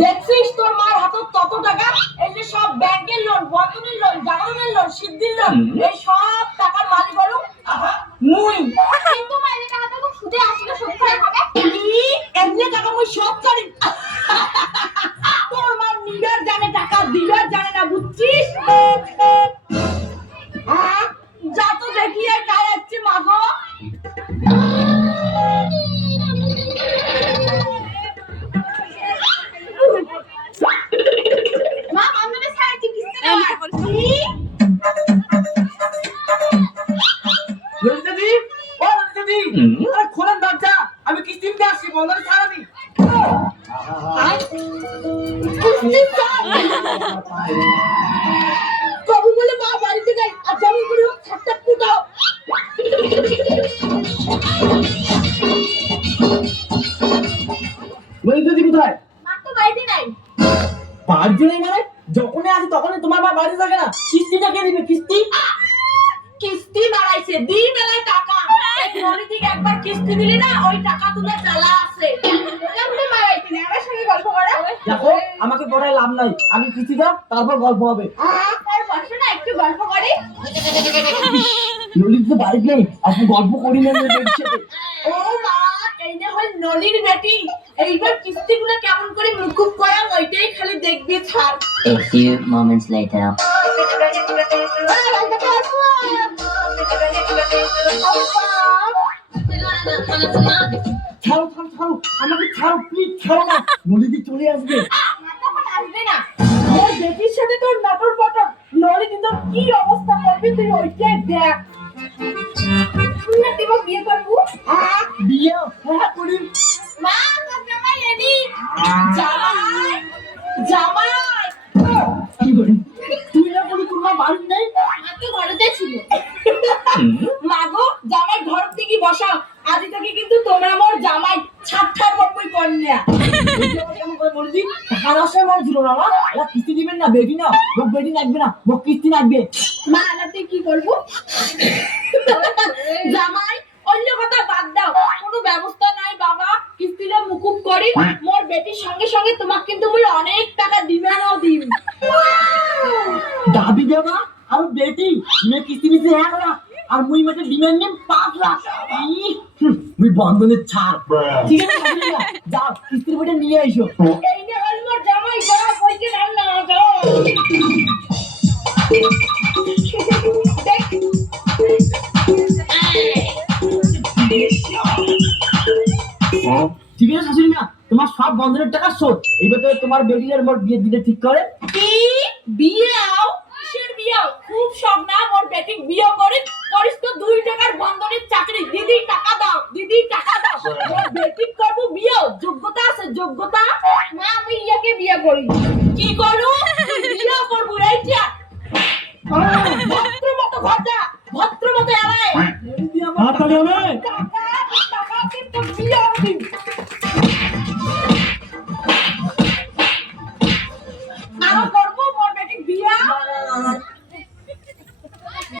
দেখছিস তোর মার হাতে কত টাকা? এই যে সব ব্যাংকের লোন, বন্ধনের লোন, জাগরণের লোন, সিদ্ধির লোন, এই সব টাকার মালিক হলো মুই। কিন্তু মাইনে টাকা তো সুদে আসলে সুদ খায় খাবে। কি এমনি টাকা মুই সব জানি। তোর মা নিবার জানে টাকা দিবার জানে না, বুঝছিস? যা তো দেখি আর কার যাচ্ছে মাগো। মা মামনে সারা কি কিস্তি না কি? ললিতাদি, ও ললিতাদি, আরে খোলেন দরজা, আমি কিস্তি নিতে আসছি, বন্ধন ছাড়াবি। কিস্তি চাই। কবু বলে মা বাড়িতে যাই আর যেমন করে ছাড়টা ফুটাও। ললিতাদি কোথায়? মা তো বাড়িতে নাই। বাড়িতে নেই মানে? যখনই আসি তখনই তোমার মা বাড়িতে থাকে না। কিস্তিটা কে দিবে? কিস্তি কিস্তি বাড়াইছে, দিন বেলায় টাকা। নলি থেকে একবার কিস্তি দিলি না, ওই টাকা তুলে চালা আছে। এমনি বাড়াইতে না, আমার সঙ্গে গল্প করা। দেখো, আমাকে পড়ায় লাভ নাই, আগে কিস্তি দাও, তারপর গল্প হবে। তার বসে না একটু গল্প করি। ললিত তো বাড়িতে নেই, আপনি গল্প করি না মেয়েদের সাথে। ও মা, এই যে হল নলির বেটি। এইবার কিস্তিগুলো কেমন করে মুকুব করা, ওইটাই খালি দেখবি ছাড়। A few moments later. ছাড়ো ছাড়ো ছাড়ো, আমাকে ছাড়ো, প্লিজ ছাড়ো না, ললিত চলে আসবে। তখন আসবে না। ওর বেটির সাথে তোর নাটক পটক, নলি কিন্তু কি অবস্থা করবি তুই ওইটাই দেখ। শুনে তুই বিয়ে করবো? বিয়ে হ্যাঁ করি। মা তোর জামাই রেডি। জামাই জামাই কি করি? তুই না বলি তোর মা বাড়ি নেই? মা তো ঘরেতে ছিল। মাগো জামাই ঘর থেকে বসাও, আজ থেকে কিন্তু তোমরা মোর জামাই ছাড়ছাড় করবই কন্যা। কেমন করে বলে দিই, টাকা দশের মনে ছিল না, এরা কিস্তি দিবেন না, বেটি না, মোক বেটি লাগবে না, মোক কিস্তি লাগবে। মা আলাদা কি করবো? জামাই অন্য কথা বাদ দাও, কোনো ব্যবস্থা নাই বাবা, কিস্তিটা মুকুব করি। মোর বেটির সঙ্গে সঙ্গে তোমাকে কিন্তু বলে অনেক টাকা দিবেনও দিন। দাবি দেবা আর বেটি মে কিস্তি নিতে 1 লাখ আর মুই মেটে ডিমান্ড নেম 5 লাখ। মুই বন্ধনের ছাড়। ঠিক আছে না, যাও কিস্তির বইটা নিয়ে আইসো। এই নে হল মোর জামাই, যাও কইকে রান্না যাও। ঠিক আছে শাশুড়ি মা, তোমার সব বন্ধনের টাকা শোধ। এইবার তো তোমার বেটির আর মোর বিয়ে দিতে ঠিক করে। কি বিয়াও? কিসের বিয়াও? খুব শখ না মোর বেটি বিয়ে করে, করিস তো 2 টাকার বন্ধনের চাকরি। দিদি টাকা দাও, দিদি টাকা দাও। মোর বেটি করব বিয়ে, যোগ্যতা আছে যোগ্যতা। মা আমি ইয়াকে বিয়ে করি। কি করু? বিয়ে করব রাইজা। ভদ্র মতো ঘর যা, ভদ্র মতো এলাই। হাত হবে টাকা টাকা কিন্তু বিয়ে হবে।